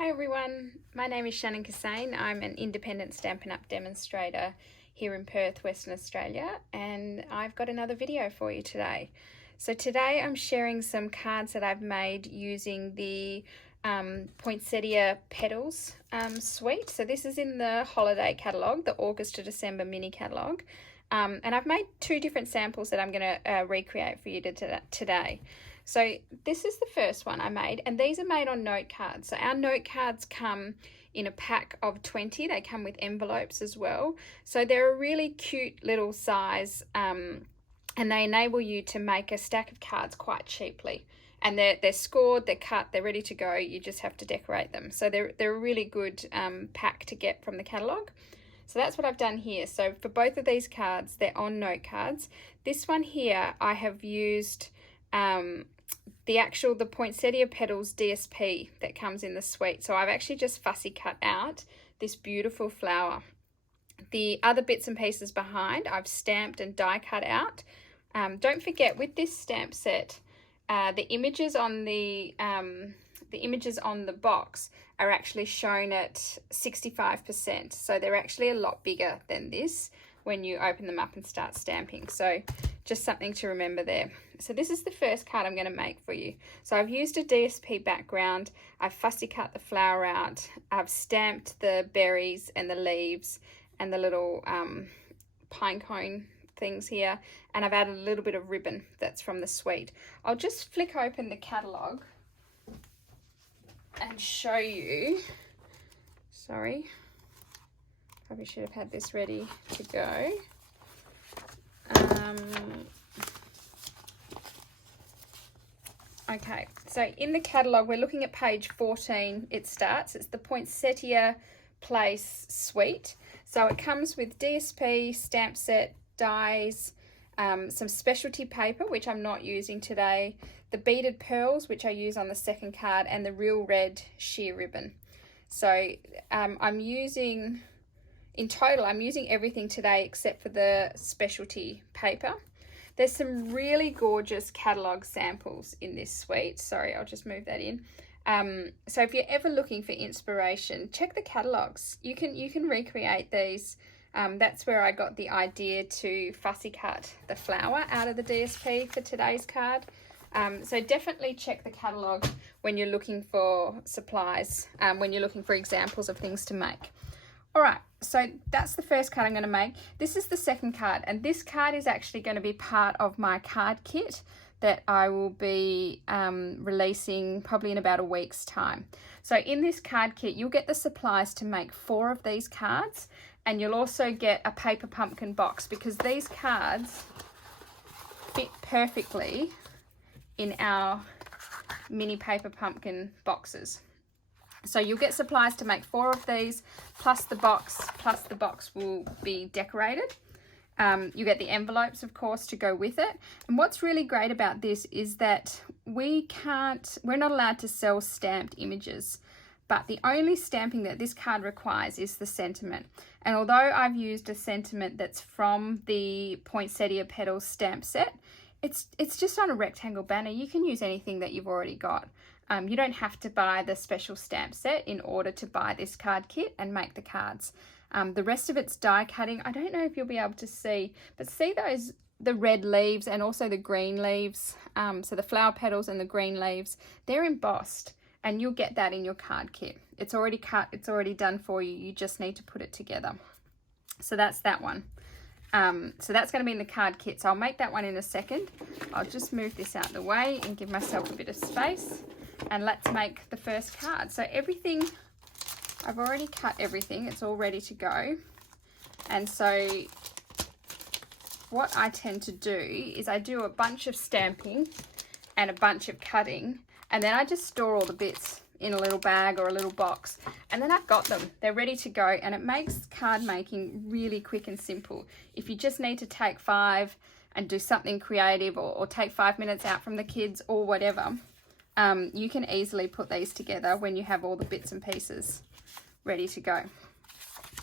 Hi everyone, my name is Shannon Kassane. I'm an independent Stampin' Up! Demonstrator here in Perth, Western Australia, and I've got another video for you today. So today I'm sharing some cards that I've made using the Poinsettia Petals suite. So this is in the holiday catalogue, the August to December mini catalogue. And I've made two different samples that I'm going to recreate for you today. So this is the first one I made, and these are made on note cards. So our note cards come in a pack of 20. They come with envelopes as well. So they're a really cute little size, and they enable you to make a stack of cards quite cheaply. And they're scored, they're cut, they're ready to go. You just have to decorate them. So they're a really good pack to get from the catalogue. So that's what I've done here. So for both of these cards, they're on note cards. This one here, I have used the Poinsettia Petals DSP that comes in the suite. So I've actually just fussy cut out this beautiful flower. The other bits and pieces behind, I've stamped and die cut out. Don't forget, with this stamp set, the images on the box are actually shown at 65%. So they're actually a lot bigger than this when you open them up and start stamping. So just something to remember there. So this is the first card I'm going to make for you. So I've used a DSP background. I've fussy cut the flower out. I've stamped the berries and the leaves and the little pine cone things here. And I've added a little bit of ribbon that's from the suite. I'll just flick open the catalogue and show you. Sorry. Probably should have had this ready to go. Okay, so in the catalogue, we're looking at page 14. It starts. It's the Poinsettia Place suite. So it comes with DSP, stamp set, dies, some specialty paper, which I'm not using today, the beaded pearls, which I use on the second card, and the real red sheer ribbon. So in total, I'm using everything today except for the specialty paper. There's some really gorgeous catalogue samples in this suite. Sorry, I'll just move that in. So if you're ever looking for inspiration, check the catalogues. You can recreate these. That's where I got the idea to fussy cut the flower out of the DSP for today's card. So definitely check the catalogue when you're looking for supplies, when you're looking for examples of things to make. All right, so that's the first card I'm going to make. This is the second card, and this card is actually going to be part of my card kit that I will be releasing probably in about a week's time. So in this card kit, you'll get the supplies to make 4 of these cards, and you'll also get a paper pumpkin box, because these cards fit perfectly in our mini paper pumpkin boxes. So you'll get supplies to make 4 of these, plus the box will be decorated. You get the envelopes, of course, to go with it. And what's really great about this is that we're not allowed to sell stamped images, but the only stamping that this card requires is the sentiment. And although I've used a sentiment that's from the Poinsettia Petals stamp set, it's just on a rectangle banner. You can use anything that you've already got. You don't have to buy the special stamp set in order to buy this card kit and make the cards. The rest of it's die cutting. I don't know if you'll be able to see, but see the red leaves and also the green leaves. So the flower petals and the green leaves, they're embossed, and you'll get that in your card kit. It's already cut, it's already done for you. You just need to put it together. So that's that one. So that's going to be in the card kit. So I'll make that one in a second. I'll just move this out of the way and give myself a bit of space. And let's make the first card. So everything, I've already cut everything. It's all ready to go. And so what I tend to do is I do a bunch of stamping and a bunch of cutting. And then I just store all the bits in a little bag or a little box. And then I've got them. They're ready to go. And it makes card making really quick and simple. If you just need to take 5 and do something creative, or take 5 minutes out from the kids or whatever, you can easily put these together when you have all the bits and pieces ready to go.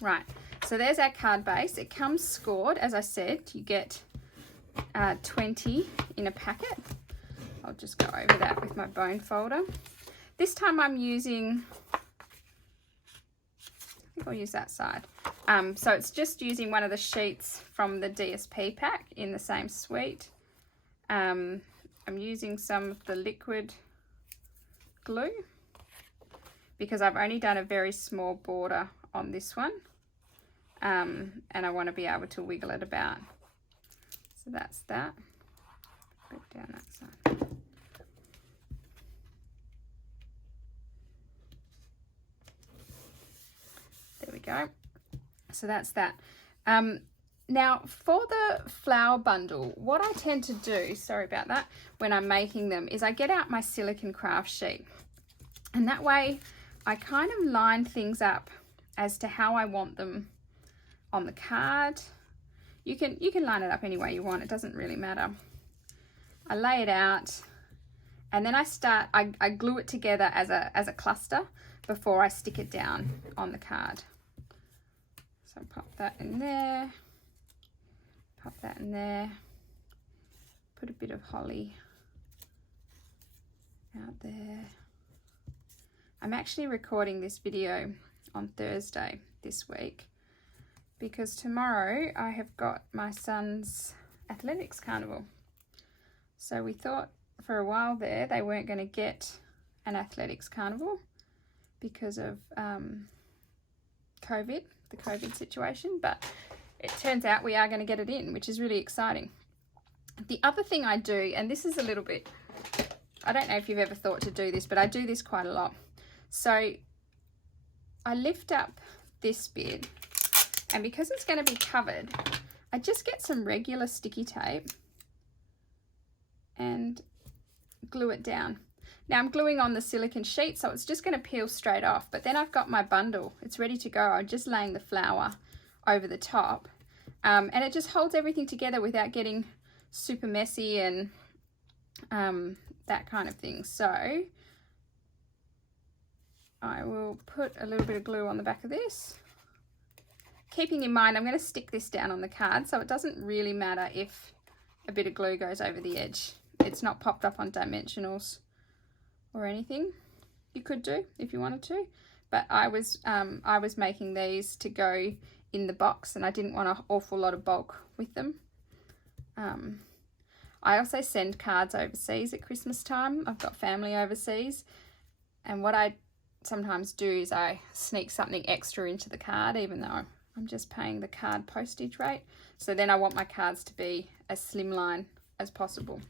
Right, so there's our card base. It comes scored, as I said. You get 20 in a packet. I'll just go over that with my bone folder. This time I'm using think I'll use that side. So it's just using one of the sheets from the DSP pack in the same suite. I'm using some of the liquid glue because I've only done a very small border on this one, and I want to be able to wiggle it about. So that's that. Put it down that side. There we go. So that's that. Now for the flower bundle, what I tend to do, sorry about that, when I'm making them is I get out my silicone craft sheet, and that way I kind of line things up as to how I want them on the card. You can line it up any way you want, it doesn't really matter. I lay it out, and then I glue it together as a cluster before I stick it down on the card. So pop that in there, pop that in there, put a bit of holly out there. I'm actually recording this video on Thursday this week because tomorrow I have got my son's athletics carnival. So we thought for a while there they weren't going to get an athletics carnival because of COVID, the COVID situation, but it turns out we are going to get it in, which is really exciting. The other thing I do, and this is a little bit, I don't know if you've ever thought to do this, but I do this quite a lot. So I lift up this bit, and because it's going to be covered, I just get some regular sticky tape and glue it down. Now I'm gluing on the silicone sheet, so it's just going to peel straight off, but then I've got my bundle. It's ready to go. I'm just laying the flower over the top, and it just holds everything together without getting super messy and that kind of thing. So I will put a little bit of glue on the back of this, keeping in mind I'm going to stick this down on the card, so it doesn't really matter if a bit of glue goes over the edge. It's not popped up on dimensionals or anything. You could do if you wanted to, but I was making these to go in the box, and I didn't want an awful lot of bulk with them. I also send cards overseas at Christmas time. I've got family overseas, and what I sometimes do is I sneak something extra into the card, even though I'm just paying the card postage rate. So then I want my cards to be as slimline as possible.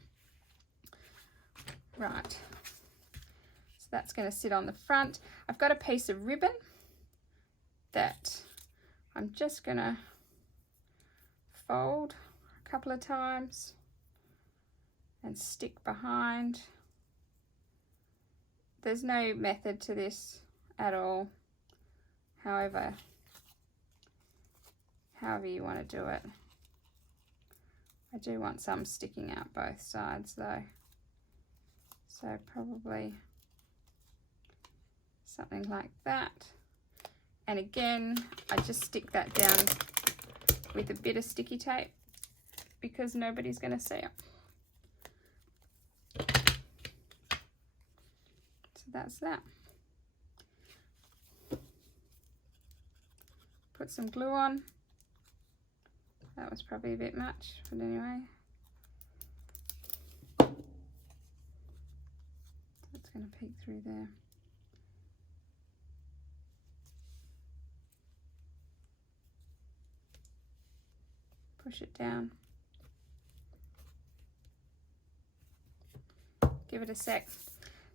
Right, so that's going to sit on the front. I've got a piece of ribbon that I'm just going to fold a couple of times and stick behind. There's no method to this at all. However you want to do it. I do want some sticking out both sides though. So probably something like that. And again, I just stick that down with a bit of sticky tape because nobody's going to see it. So that's that. Put some glue on. That was probably a bit much, but anyway. That's going to peek through there. Push it down. Give it a sec.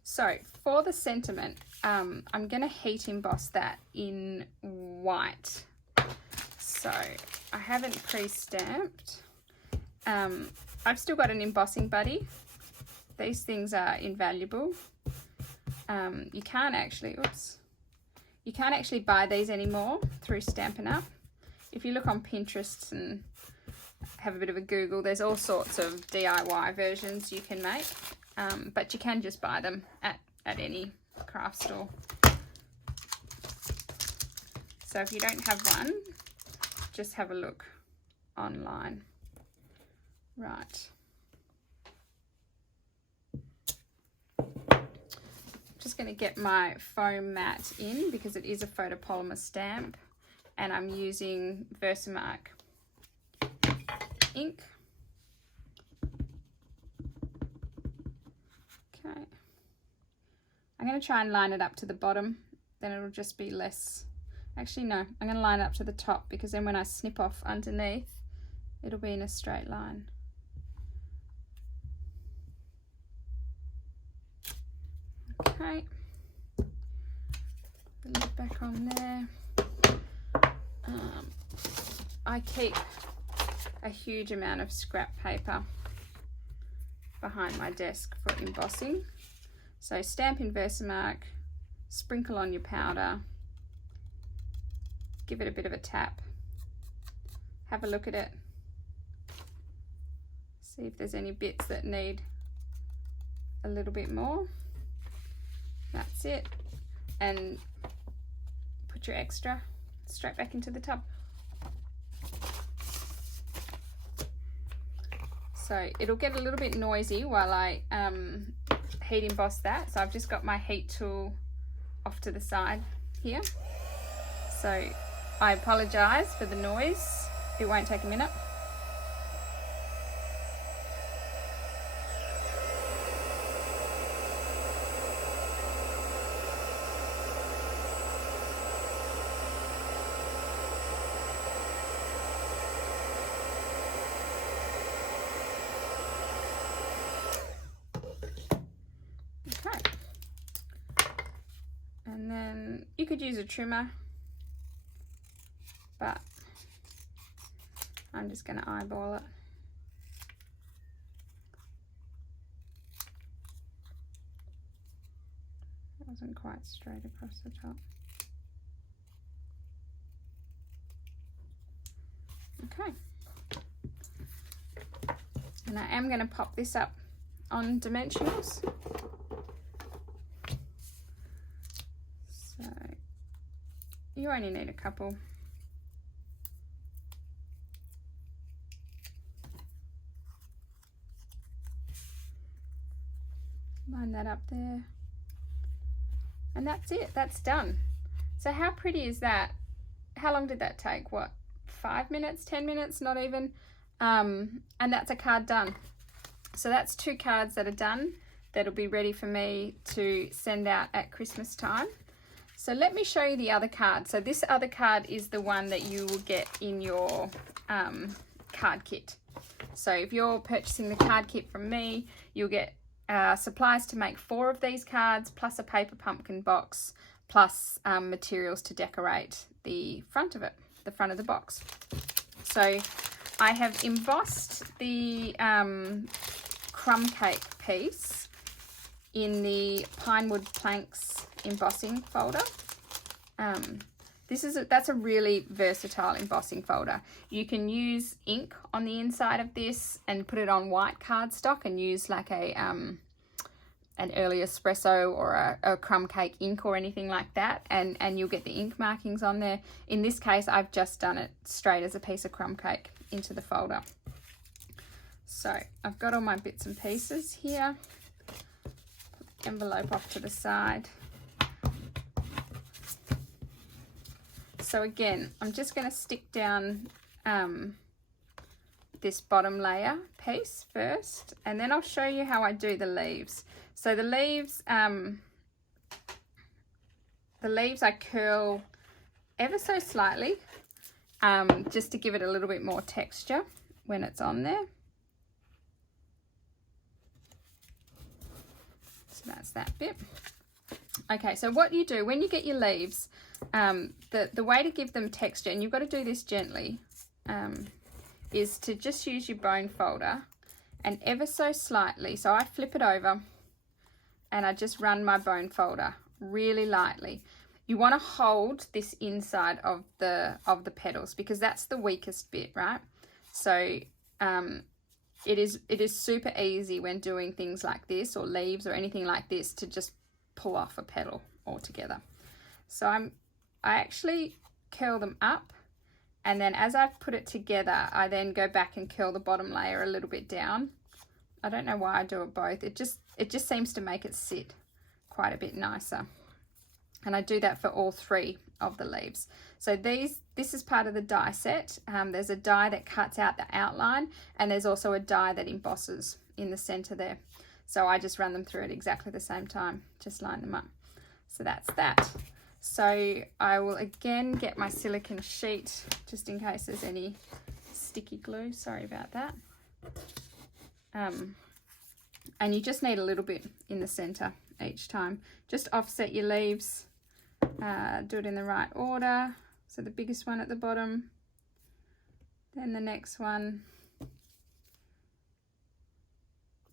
So for the sentiment, I'm going to heat emboss that in white. So I haven't pre-stamped. I've still got an embossing buddy. These things are invaluable. You can't actually buy these anymore through Stampin' Up. If you look on Pinterest and have a bit of a Google, there's all sorts of DIY versions you can make, but you can just buy them at any craft store. So if you don't have one, just have a look online. Right. Just going to get my foam mat in because it is a photopolymer stamp, and I'm using Versamark ink. Okay. I'm going to try and line it up to the bottom, then it'll just be less. Actually, no, I'm going to line it up to the top because then when I snip off underneath, it'll be in a straight line. Okay. Put it back on there. I keep a huge amount of scrap paper behind my desk for embossing. So Stampin Versamark, sprinkle on your powder, give it a bit of a tap, have a look at it, see if there's any bits that need a little bit more. That's it, and put your extra straight back into the tub. So it'll get a little bit noisy while I heat emboss that. So I've just got my heat tool off to the side here. So I apologize for the noise. It won't take a minute. And then you could use a trimmer, but I'm just going to eyeball it. It wasn't quite straight across the top. Okay. And I am going to pop this up on dimensionals. So you only need a couple. Line that up there. And that's it, that's done. So how pretty is that? How long did that take? What, 5 minutes, 10 minutes, not even? And that's a card done. So that's 2 cards that are done. That'll be ready for me to send out at Christmas time. So let me show you the other card. So this other card is the one that you will get in your card kit. So if you're purchasing the card kit from me, you'll get supplies to make 4 of these cards, plus a paper pumpkin box, plus materials to decorate the front of it, the front of the box. So I have embossed the crumb cake piece in the Pinewood Planks embossing folder. That's a really versatile embossing folder. You can use ink on the inside of this and put it on white cardstock and use like a an early espresso or a crumb cake ink or anything like that, and you'll get the ink markings on there. In this case, I've just done it straight as a piece of crumb cake into the folder. So I've got all my bits and pieces here. Put the envelope off to the side. So again, I'm just going to stick down this bottom layer piece first, and then I'll show you how I do the leaves. So the leaves I curl ever so slightly, just to give it a little bit more texture when it's on there. So that's that bit. Okay, so what you do when you get your leaves, the way to give them texture, and you've got to do this gently, is to just use your bone folder and ever so slightly, so I flip it over and I just run my bone folder really lightly. You want to hold this inside of the petals because that's the weakest bit, right? So it is super easy when doing things like this or leaves or anything like this to just pull off a petal altogether. So I actually curl them up, and then as I've put it together, I then go back and curl the bottom layer a little bit down. I don't know why I do it both. It just seems to make it sit quite a bit nicer. And I do that for all 3 of the leaves. So this is part of the die set. There's a die that cuts out the outline, and there's also a die that embosses in the center there. So I just run them through at exactly the same time, just line them up. So that's that. So I will again get my silicone sheet, just in case there's any sticky glue. Sorry about that. And you just need a little bit in the center each time. Just offset your leaves. Do it in the right order. So the biggest one at the bottom, then the next one.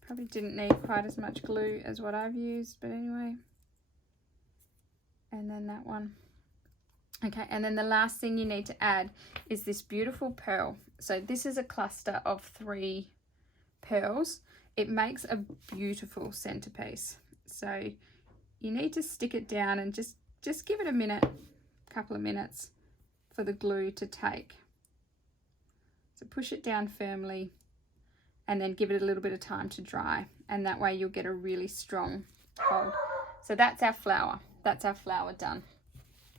Probably didn't need quite as much glue as what I've used, but anyway. And then that one. Okay, and then the last thing you need to add is this beautiful pearl. So this is a cluster of 3 pearls. It makes a beautiful centerpiece. So you need to stick it down and just give it a minute, couple of minutes for the glue to take. So push it down firmly and then give it a little bit of time to dry, and that way you'll get a really strong hold. So that's our flower. That's our flower done.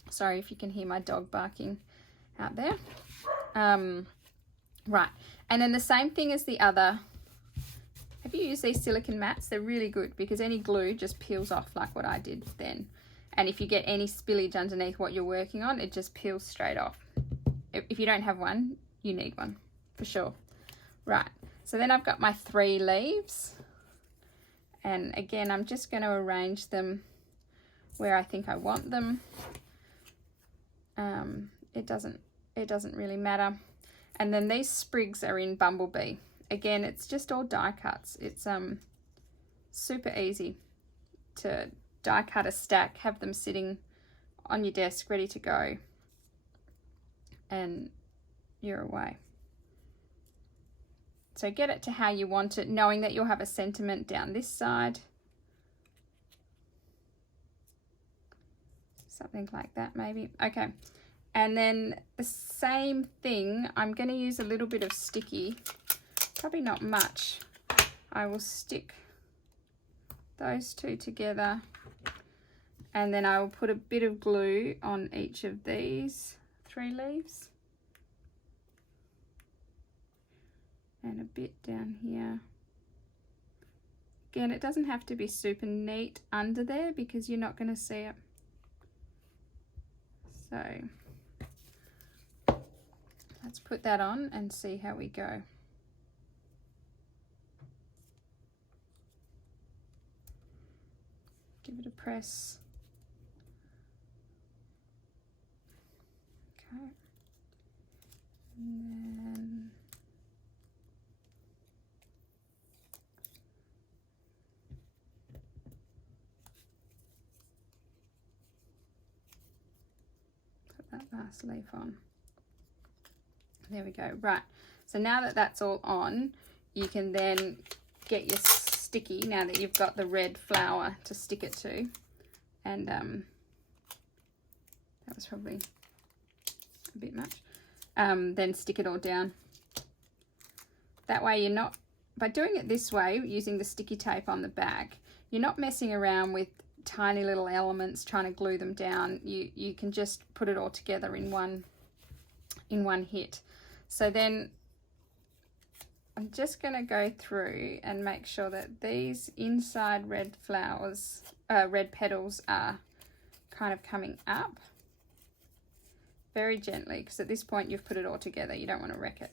Sorry if you can hear my dog barking out there. Right, and then the same thing as the other. Have you used these silicone mats? They're really good because any glue just peels off like what I did then. And if you get any spillage underneath what you're working on, it just peels straight off. If you don't have one, you need one for sure. Right, so then I've got my 3 leaves. And again, I'm just going to arrange them where I think I want them. It doesn't really matter. And then these sprigs are in Bumblebee. Again, it's just all die cuts. It's super easy to die cut a stack, have them sitting on your desk ready to go, and you're away. So get it to how you want it, knowing that you'll have a sentiment down this side. Something like that maybe. Okay, and then the same thing, I'm going to use a little bit of sticky, probably not much. I will stick those 2 together, and then I will put a bit of glue on each of these 3 leaves, and a bit down here. Again, it doesn't have to be super neat under there because you're not going to see it. So let's put that on and see how we go. Give it a press. Okay. And then put that last leaf on. There we go. Right, so now that that's all on, you can then get your sticky, now that you've got the red flower to stick it to, and that was probably a bit much. Then stick it all down. That way you're not, by doing it this way, using the sticky tape on the back, you're not messing around with tiny little elements trying to glue them down. You can just put it all together in one hit. So then I'm just going to go through and make sure that these inside red flowers, red petals are kind of coming up very gently, because at this point you've put it all together, you don't want to wreck it.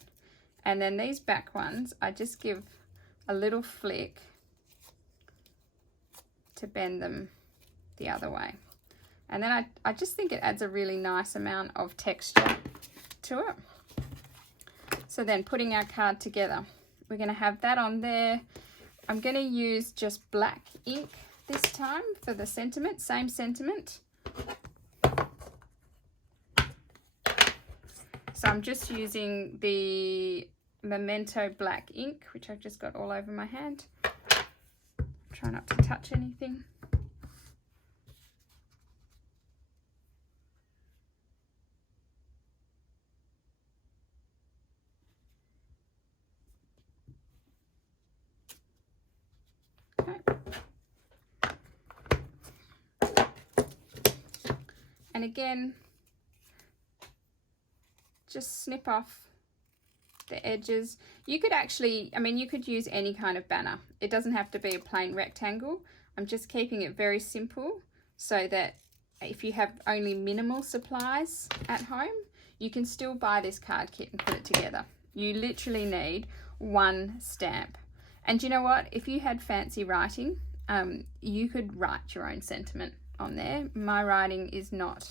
And then these back ones, I just give a little flick to bend them the other way. And then I just think it adds a really nice amount of texture to it. So then putting our card together, we're going to have that on there. I'm going to use just black ink this time for the sentiment, same sentiment. So I'm just using the Memento black ink, which I've just got all over my hand. Try not to touch anything. And again, just snip off the edges. You could actually, I mean, you could use any kind of banner. It doesn't have to be a plain rectangle. I'm just keeping it very simple so that if you have only minimal supplies at home, you can still buy this card kit and put it together. You literally need one stamp. And you know what? If you had fancy writing, you could write your own sentiment on there. My writing is not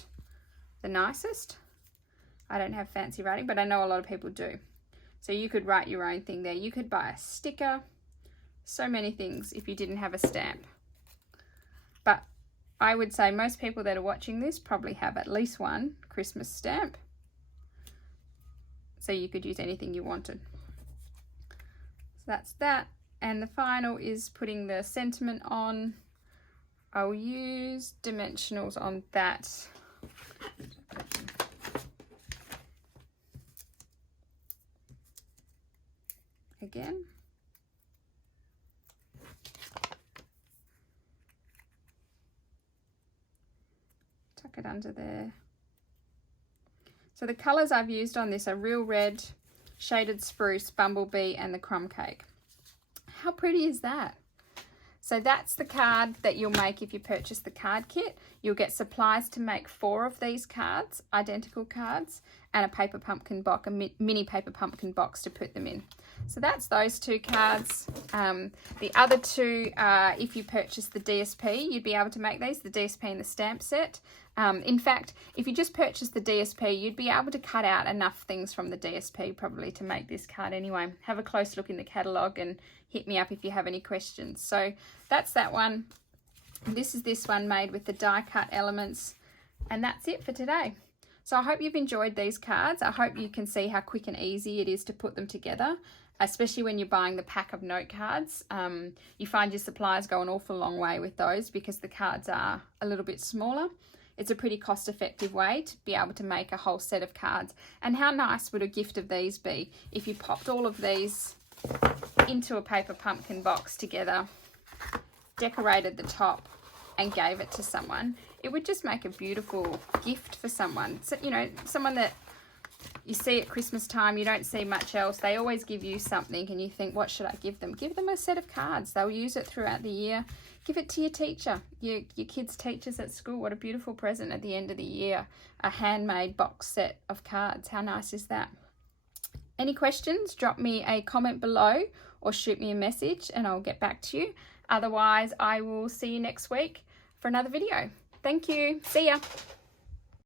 the nicest. I don't have fancy writing, but I know a lot of people do. So you could write your own thing there. You could buy a sticker, so many things if you didn't have a stamp. But I would say most people that are watching this probably have at least one Christmas stamp. So you could use anything you wanted. So that's that. And the final is putting the sentiment on. I'll use dimensionals on that. Again. Tuck it under there. So the colours I've used on this are Real Red, Shaded Spruce, Bumblebee and the Crumb Cake. How pretty is that? So that's the card that you'll make if you purchase the card kit. You'll get supplies to make 4 of these cards, identical cards, and a paper pumpkin box, a mini paper pumpkin box to put them in. So that's those 2 cards. The other 2, if you purchase the DSP, you'd be able to make these, the DSP and the stamp set. In fact, if you just purchase the DSP, you'd be able to cut out enough things from the DSP probably to make this card anyway. Have a close look in the catalogue and hit me up if you have any questions. So that's that one. This is this one made with the die cut elements. And that's it for today. So I hope you've enjoyed these cards. I hope you can see how quick and easy it is to put them together, especially when you're buying the pack of note cards. You find your supplies go an awful long way with those because the cards are a little bit smaller. It's a pretty cost-effective way to be able to make a whole set of cards. And how nice would a gift of these be if you popped all of these into a paper pumpkin box together, decorated the top and gave it to someone. It would just make a beautiful gift for someone. So, you know, someone that you see at Christmas time, you don't see much else. They always give you something and you think, what should I give them? Give them a set of cards. They'll use it throughout the year. Give it to your teacher, your kids' teachers at school. What a beautiful present at the end of the year. A handmade box set of cards. How nice is that? Any questions? Drop me a comment below or shoot me a message and I'll get back to you. Otherwise, I will see you next week for another video. Thank you. See ya.